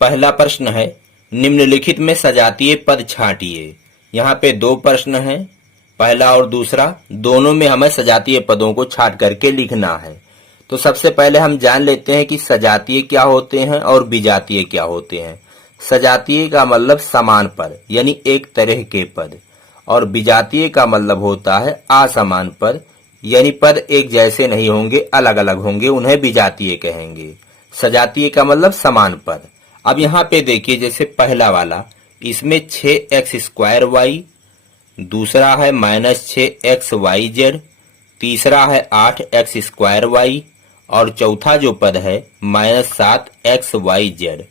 पहला प्रश्न है, निम्नलिखित में सजातीय पद छांटिए। यहाँ पे दो प्रश्न हैं, पहला और दूसरा। दोनों में हमें सजातीय पदों को छांट करके लिखना है। तो सबसे पहले हम जान लेते हैं कि सजातीय क्या होते हैं और विजातीय क्या होते हैं। सजातीय का मतलब समान पद यानी एक तरह के पद, और विजातीय का मतलब होता है असमान पद यानी पद एक जैसे नहीं होंगे, अलग अलग होंगे, उन्हें विजातीय कहेंगे। सजातीय का मतलब समान पद। अब यहाँ पे देखिए, जैसे पहला वाला, इसमें 6x²y, दूसरा है -6xyz, तीसरा है 8x²y और चौथा जो पद है -7xyz।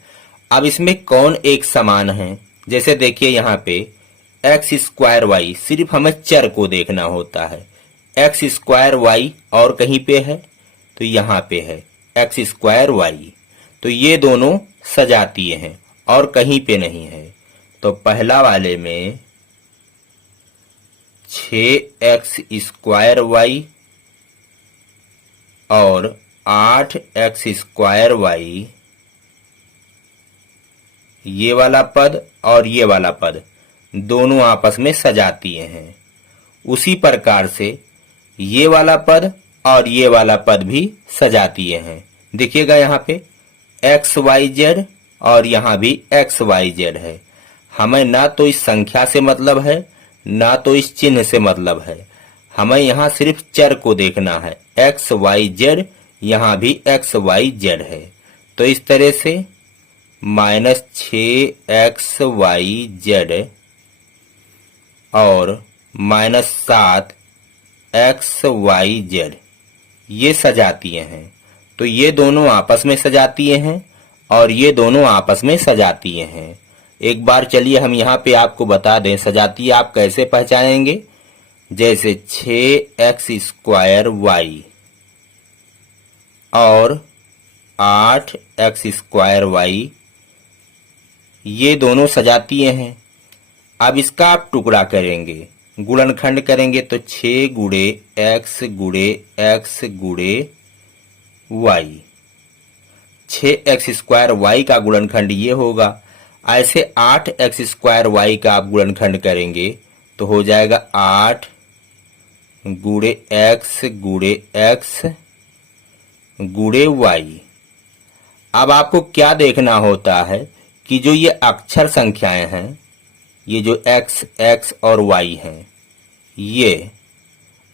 अब इसमें कौन एक समान है? जैसे देखिए यहाँ पे x²y, सिर्फ हमें चर को देखना होता है। x²y और कहीं पे है तो यहाँ पे है x²y, तो ये दोनों सजातीय हैं और कहीं पे नहीं है। तो पहला वाले में 6x² और 8x²y, ये वाला पद और ये वाला पद दोनों आपस में सजातीय हैं। उसी प्रकार से ये वाला पद और ये वाला पद भी सजातीय हैं। देखिएगा यहाँ पे xyz और यहाँ भी xyz है। हमें ना तो इस संख्या से मतलब है, ना तो इस चिन्ह से मतलब है। हमें यहाँ सिर्फ चर को देखना है। xyz, यहाँ भी xyz है। तो इस तरह से -6xyz और -7xyz ये सजातीय हैं। तो ये दोनों आपस में सजातीय हैं और ये दोनों आपस में सजातीय हैं। एक बार चलिए हम यहाँ पे आपको बता दें सजातीय आप कैसे पहचानेंगे। जैसे 6x² और 8x² ये दोनों सजातीय हैं। अब इसका आप टुकड़ा करेंगे, गुणनखंड करेंगे तो 6 गुणे x गुणे x गुणे y, 6x² का गुणनखंड ये होगा। ऐसे 8x² का आप गुणनखंड करेंगे तो हो जाएगा 8 गुणे x गुणे x गुणे y। अब आपको क्या देखना होता है कि जो ये अक्षर संख्याएं हैं, ये जो x, x और y हैं, ये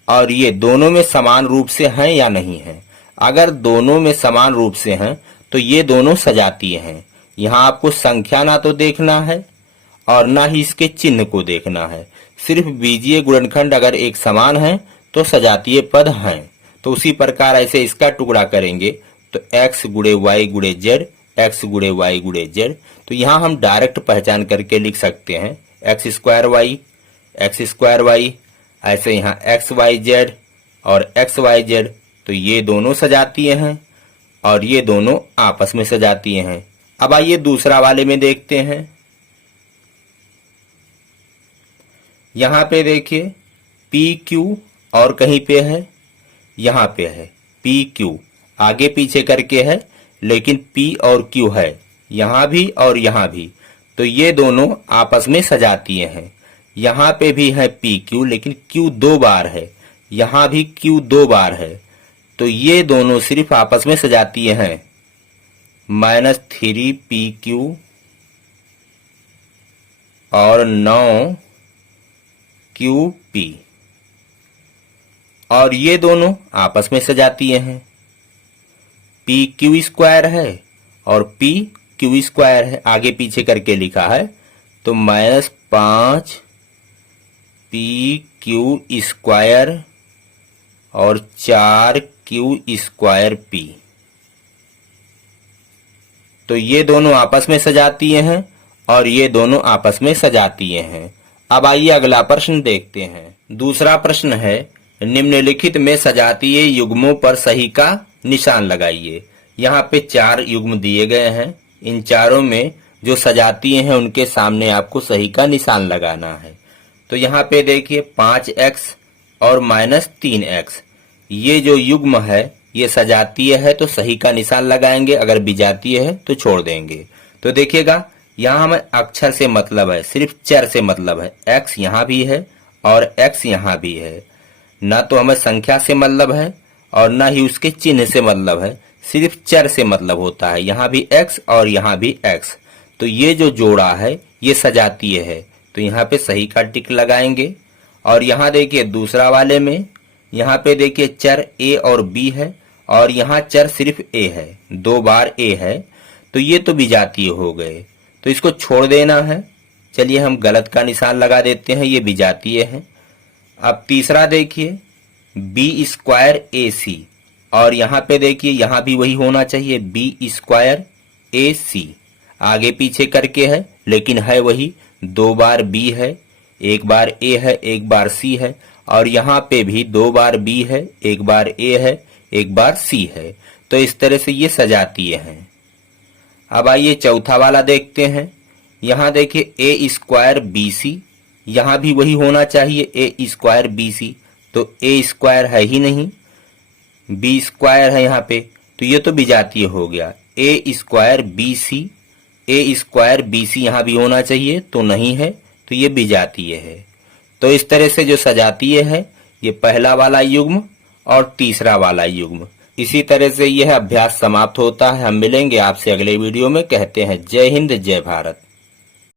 और ये दोनों में समान रूप से हैं या नहीं हैं। अगर दोनों में समान रूप से हैं तो ये दोनों सजातीय हैं। यहाँ आपको संख्या ना तो देखना है और ना ही इसके चिन्ह को देखना है, सिर्फ बीजीय गुणनखंड अगर एक समान है तो सजातीय पद हैं। तो उसी प्रकार ऐसे इसका टुकड़ा करेंगे तो x गुणे y गुणे z, x गुणे y गुणे z। तो यहाँ हम डायरेक्ट पहचान करके लिख सकते हैं x²y, x²y, ऐसे यहाँ xyz और xyz। तो ये दोनों सजातीय हैं और ये दोनों आपस में सजातीय हैं। अब आइए दूसरा वाले में देखते हैं। यहाँ पे देखिए PQ और कहीं पे है, यहाँ पे है PQ, आगे पीछे करके है लेकिन P और Q है यहाँ भी और यहाँ भी। तो ये दोनों आपस में सजातीय हैं। यहाँ पे भी है PQ लेकिन Q 2 बार है, यहाँ भी Q 2 बार है। तो ये दोनों सिर्फ आपस में सजातीय हैं। -3PQ और 9QP, और ये दोनों आपस में सजातीय हैं। PQ² है और PQ² है, आगे पीछे करके लिखा है तो -5PQ² और 4Q²P। तो ये दोनों आपस में सजातीय हैं और ये दोनों आपस में सजातीय हैं। अब आइए अगला प्रश्न देखते हैं। दूसरा प्रश्न है, निम्नलिखित में सजातीय युग्मों पर सही का निशान लगाइए। यहाँ पे 4 युग्म दिए गए हैं। इन चारों में जो सजातीय हैं उनके सामने आपको सही का निशान लगाना है। तो यहाँ पे देखिए 5x और -3x, ये जो युग्म है ये सजातीय है तो सही का निशान लगाएंगे, अगर विजातीय है तो छोड़ देंगे। तो देखिएगा यहाँ हमें अक्षर से मतलब है, सिर्फ चर से मतलब है। x यहाँ भी है और x यहाँ भी है, ना तो हमें संख्या से मतलब है और ना ही उसके चिन्ह से मतलब है, सिर्फ चर से मतलब होता है। यहाँ भी x और यहाँ भी x, तो ये जो जोड़ा है ये सजातीय है, तो यहाँ पे सही का टिक लगाएंगे। और यहाँ देखिए दूसरा वाले में, यहाँ पे देखिए चर a और b है और यहाँ चर सिर्फ a है, 2 बार a है, तो ये तो विजातीय हो गए, तो इसको छोड़ देना है। चलिए हम गलत का निशान लगा देते हैं, ये विजातीय है। अब तीसरा देखिए बी स्क्वायर ए सी, और यहाँ पे देखिए यहाँ भी वही होना चाहिए, बी स्क्वायर ए सी, आगे पीछे करके है लेकिन है वही, 2 बार बी है, 1 बार ए है, 1 बार सी है, और यहाँ पे भी 2 बार बी है, 1 बार ए है, 1 बार सी है, तो इस तरह से ये सजातीय हैं। अब आइए चौथा वाला देखते हैं। यहाँ देखिए ए स्क्वायर बी सी, यहाँ भी वही होना चाहिए, ए स्क्वायर बी सी, तो ए स्क्वायर है ही नहीं, बी स्क्वायर है यहाँ पे, तो ये तो विजातीय हो गया। ए स्क्वायर बी सी, ए स्क्वायर बी सी यहाँ भी होना चाहिए, तो नहीं है, तो ये विजातीय है। तो इस तरह से जो सजातीय है ये पहला वाला युग्म और तीसरा वाला युग्म। इसी तरह से यह अभ्यास समाप्त होता है। हम मिलेंगे आपसे अगले वीडियो में। कहते हैं जय हिंद, जय भारत।